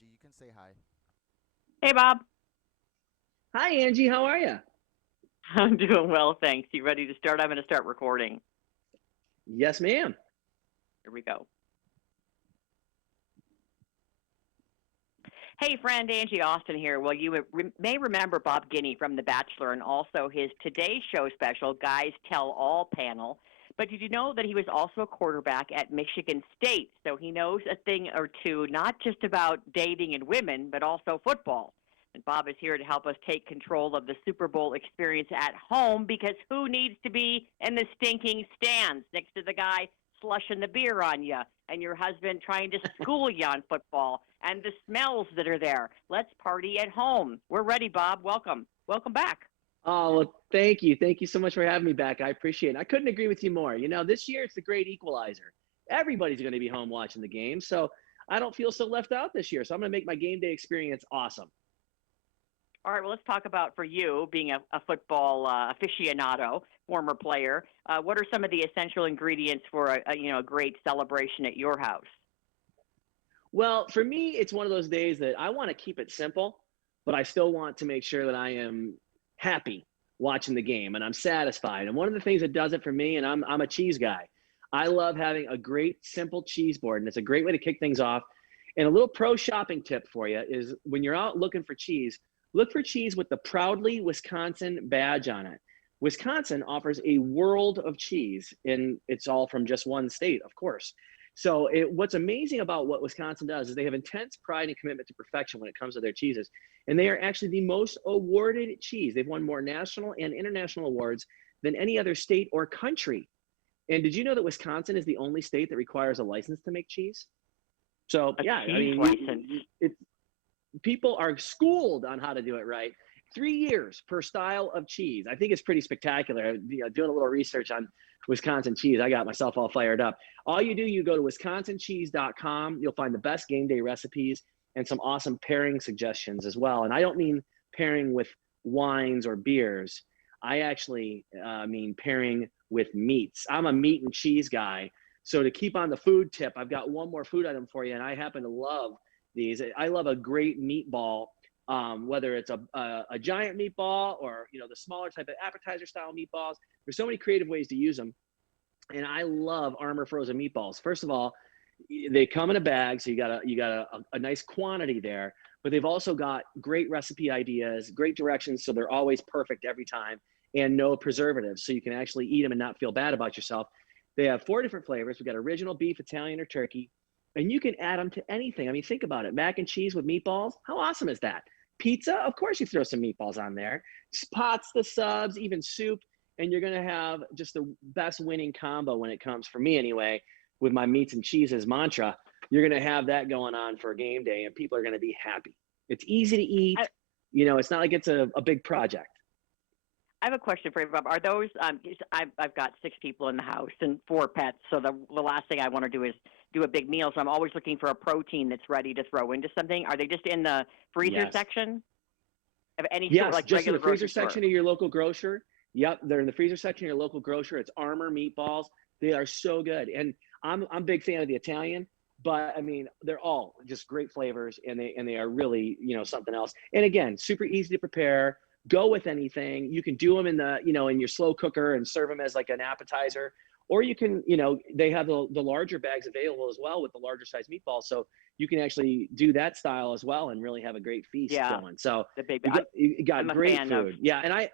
Angie. You can say hi. Hey, Bob. Hi, Angie. How are you? I'm doing well, thanks. You ready to start? I'm going to start recording. Yes, ma'am. Here we go. Hey, friend, Angie Austin here. Well, you may remember Bob Guiney from The Bachelor and also his Today Show special, Guys Tell All panel. But did you know that he was also a quarterback at Michigan State? So he knows a thing or two, not just about dating and women, but also football. And Bob is here to help us take control of the Super Bowl experience at home because who needs to be in the stinking stands next to the guy slushing the beer on you and your husband trying to school you on football and the smells that are there? Let's party at home. We're ready, Bob. Welcome. Welcome back. Oh, well, thank you. Thank you so much for having me back. I appreciate it. I couldn't agree with you more. This year it's the great equalizer. Everybody's going to be home watching the game. So I don't feel so left out this year. So I'm going to make my game day experience awesome. All right, well, let's talk about for you being a football aficionado, former player. What are some of the essential ingredients for a great celebration at your house? Well, for me, it's one of those days that I want to keep it simple, but I still want to make sure that I am happy watching the game and I'm satisfied. And one of the things that does it for me, and I'm a cheese guy, I love having a great simple cheese board, and it's a great way to kick things off. And a little pro shopping tip for you is when you're out looking for cheese, look for cheese with the Proudly Wisconsin badge on it. Wisconsin offers a world of cheese, and it's all from just one state, of course. So, what's amazing about what Wisconsin does is they have intense pride and commitment to perfection when it comes to their cheeses. And they are actually the most awarded cheese. They've won more national and international awards than any other state or country. And did you know that Wisconsin is the only state that requires a license to make cheese? So, A yeah, I cheese mean, license. people are schooled on how to do it right. 3 years per style of cheese. I think it's pretty spectacular. Doing a little research on Wisconsin cheese, I got myself all fired up. All you do, you go to wisconsincheese.com. You'll find the best game day recipes and some awesome pairing suggestions as well. And I don't mean pairing with wines or beers. I actually mean pairing with meats. I'm a meat and cheese guy. So to keep on the food tip, I've got one more food item for you, and I happen to love these. I love a great meatball, whether it's a giant meatball or the smaller type of appetizer style meatballs. There's so many creative ways to use them, and I love Armor frozen meatballs. First of all, they come in a bag, so you got a nice quantity there. But they've also got great recipe ideas, great directions, so they're always perfect every time, and no preservatives, so you can actually eat them and not feel bad about yourself. They have 4 different flavors. We got original beef, Italian, or turkey, and you can add them to anything. I mean, think about it: mac and cheese with meatballs. How awesome is that? Pizza, of course, you throw some meatballs on there. Spots, the subs, even soup, and you're gonna have just the best winning combo when it comes, for me anyway, with my meats and cheeses mantra. You're gonna have that going on for game day, and people are gonna be happy. It's easy to eat. I, It's not like it's a big project. I have a question for you, Bob. Are those? I've got 6 people in the house and 4 pets, so the last thing I want to do is do a big meal. So I'm always looking for a protein that's ready to throw into something. Are they just in the freezer Yes. section of any sort, Yes, like just in regular the freezer grocery store? section of your local grocer. Yep, they're in the freezer section of your local grocer. It's Armor meatballs. They are so good, and I'm a big fan of the Italian. But I mean, they're all just great flavors, and they are really something else. And again, super easy to prepare. Go with anything. You can do them in the in your slow cooker and serve them as like an appetizer, or you can they have the larger bags available as well with the larger size meatballs. So you can actually do that style as well and really have a great feast Yeah, going. So the big. you got I'm a great fan of. food. Yeah, and I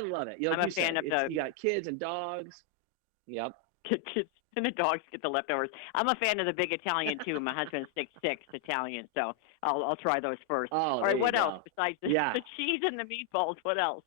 love it. I'm Like a you said, fan of it's the you got kids and dogs. Yep. kids and the dogs get the leftovers. I'm a fan of the big Italian too. My husband's 6'6" Italian, so I'll try those first. Oh, All there right, you what else go. besides the, Yeah. the cheese and the meatballs? What else?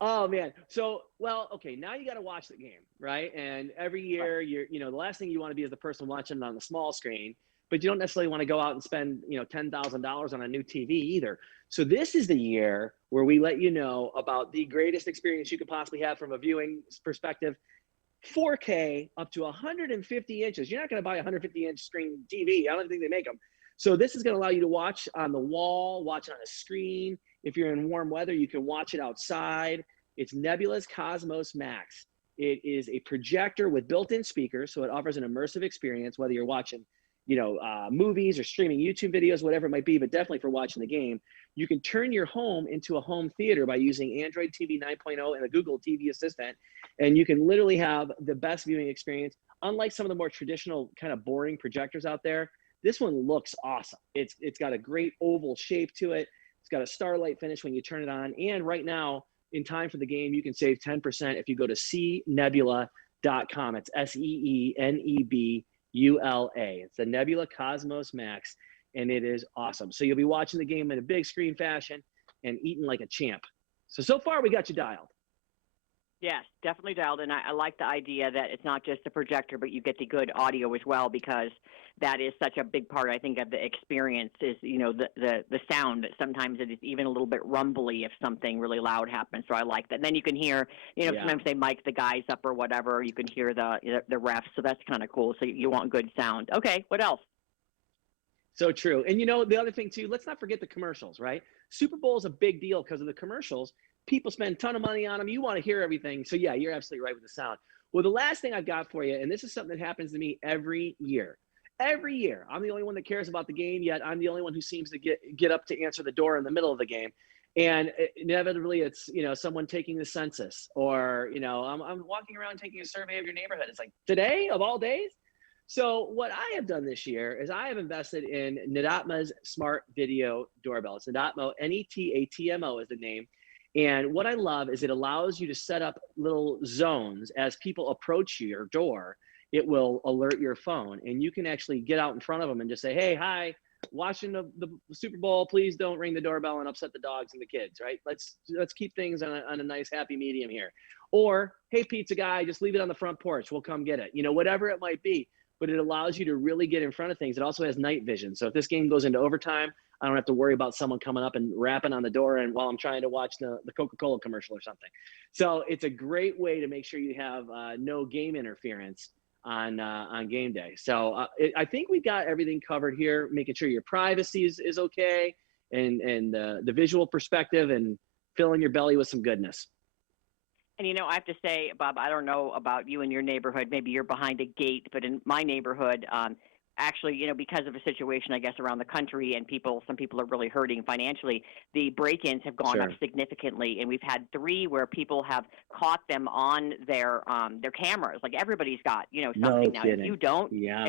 Oh man. So, well, okay, now you got to watch the game, right? And every Right. year the last thing you want to be is the person watching it on the small screen, but you don't necessarily want to go out and spend, $10,000 on a new TV either. So this is the year where we let you know about the greatest experience you could possibly have from a viewing perspective. 4K up to 150 inches. You're not going to buy a 150-inch screen TV. I don't think they make them. So this is going to allow you to watch on the wall, watch on a screen. If you're in warm weather, you can watch it outside. It's Nebula's Cosmos Max. It is a projector with built-in speakers, so it offers an immersive experience whether you're watching movies or streaming YouTube videos, whatever it might be, but definitely for watching the game. You can turn your home into a home theater by using Android TV 9.0 and the Google TV Assistant. And you can literally have the best viewing experience. Unlike some of the more traditional kind of boring projectors out there, this one looks awesome. It's got a great oval shape to it. It's got a starlight finish when you turn it on. And right now, in time for the game, you can save 10% if you go to cnebula.com. It's SEENEBULA. It's the Nebula Cosmos Max, and it is awesome. So you'll be watching the game in a big screen fashion and eating like a champ. So far we got you dialed. Yes, definitely dialed. And I like the idea that it's not just a projector, but you get the good audio as well, because that is such a big part, I think, of the experience is, the sound. That sometimes it is even a little bit rumbly if something really loud happens. So I like that. And then you can hear, sometimes they mic the guys up or whatever. You can hear the refs. So that's kind of cool. So you want good sound. Okay, what else? So true. And the other thing too, let's not forget the commercials, right? Super Bowl is a big deal because of the commercials. People spend a ton of money on them. You want to hear everything. So yeah, you're absolutely right with the sound. Well, the last thing I've got for you, and this is something that happens to me every year. Every year, I'm the only one that cares about the game, yet I'm the only one who seems to get up to answer the door in the middle of the game. And inevitably it's, someone taking the census, or, I'm walking around taking a survey of your neighborhood. It's like, today of all days? So what I have done this year is I have invested in Netatmo's smart video doorbell. It's Netatmo, Netatmo is the name. And what I love is it allows you to set up little zones as people approach your door. It will alert your phone, and you can actually get out in front of them and just say, hey, hi, watching the Super Bowl. Please don't ring the doorbell and upset the dogs and the kids, right? Let's keep things on a nice, happy medium here. Or, hey, pizza guy, just leave it on the front porch. We'll come get it. Whatever it might be. But it allows you to really get in front of things. It also has night vision. So if this game goes into overtime, I don't have to worry about someone coming up and rapping on the door and while I'm trying to watch the Coca-Cola commercial or something. So it's a great way to make sure you have no game interference on game day. So I think we got everything covered here, making sure your privacy is okay, and the visual perspective, and filling your belly with some goodness. And, I have to say, Bob, I don't know about you in your neighborhood. Maybe you're behind a gate, but in my neighborhood, actually, because of a situation, I guess, around the country, and some people are really hurting financially, the break-ins have gone up significantly, and we've had 3 where people have caught them on their cameras. Like, everybody's got, something now. Kidding. If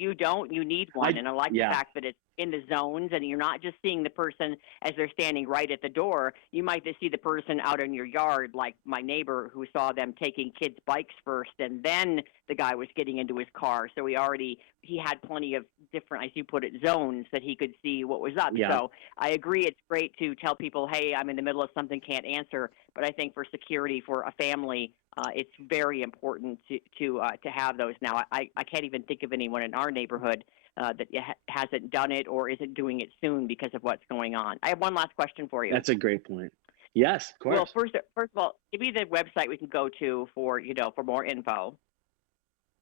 you don't, you need one. And I like the fact that it's in the zones, and you're not just seeing the person as they're standing right at the door. You might just see the person out in your yard, like my neighbor who saw them taking kids' bikes first, and then the guy was getting into his car. So he had plenty of different, as you put it, zones that he could see what was up. Yeah. So I agree, it's great to tell people, hey, I'm in the middle of something, can't answer. But I think for security for a family, it's very important to have those. Now, I can't even think of anyone in our neighborhood that hasn't done it or isn't doing it soon because of what's going on. I have one last question for you. That's a great point. Yes, of course. Well, first of all, give me the website we can go to for more info.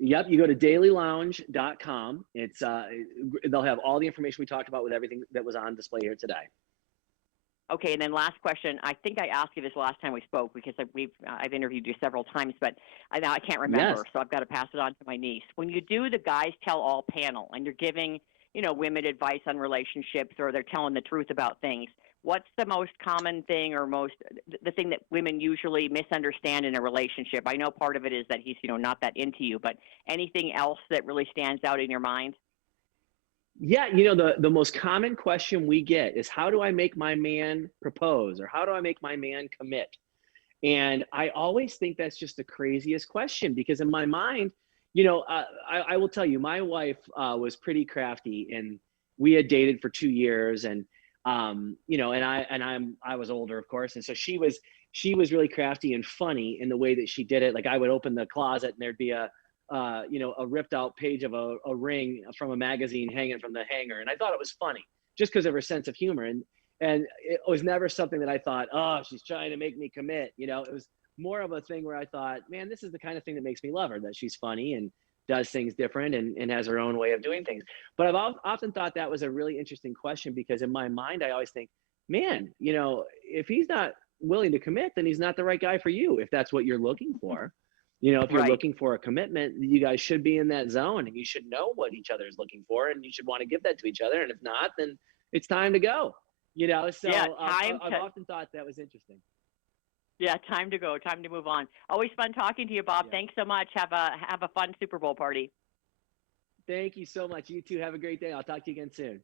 Yep, you go to dailylounge.com. It's they'll have all the information we talked about with everything that was on display here today. Okay, and then last question. I think I asked you this last time we spoke because I've interviewed you several times, but now I can't remember, so I've got to pass it on to my niece. When you do the Guys Tell All panel and you're giving, women advice on relationships, or they're telling the truth about things, what's the most common thing, or the thing that women usually misunderstand in a relationship? I know part of it is that he's, not that into you, but anything else that really stands out in your mind? Yeah, the most common question we get is, how do I make my man propose, or how do I make my man commit? And I always think that's just the craziest question, because in my mind, I will tell you, my wife was pretty crafty, and we had dated for 2 years, and I was older, of course, and so she was really crafty and funny in the way that she did it. Like, I would open the closet and there'd be a ripped out page of a ring from a magazine hanging from the hanger. And I thought it was funny just because of her sense of humor. And it was never something that I thought, oh, she's trying to make me commit. It was more of a thing where I thought, man, this is the kind of thing that makes me love her, that she's funny and does things different and has her own way of doing things. But I've often thought that was a really interesting question, because in my mind, I always think, man, if he's not willing to commit, then he's not the right guy for you, if that's what you're looking for. If you're Right. looking for a commitment, you guys should be in that zone, and you should know what each other is looking for, and you should want to give that to each other. And if not, then it's time to go. Yeah, So time I've to often thought that was interesting. yeah, time to go, time to move on. Always fun talking to you, Bob. Yeah. Thanks so much. Have a fun Super Bowl party. Thank you so much. You too. Have a great day. I'll talk to you again soon.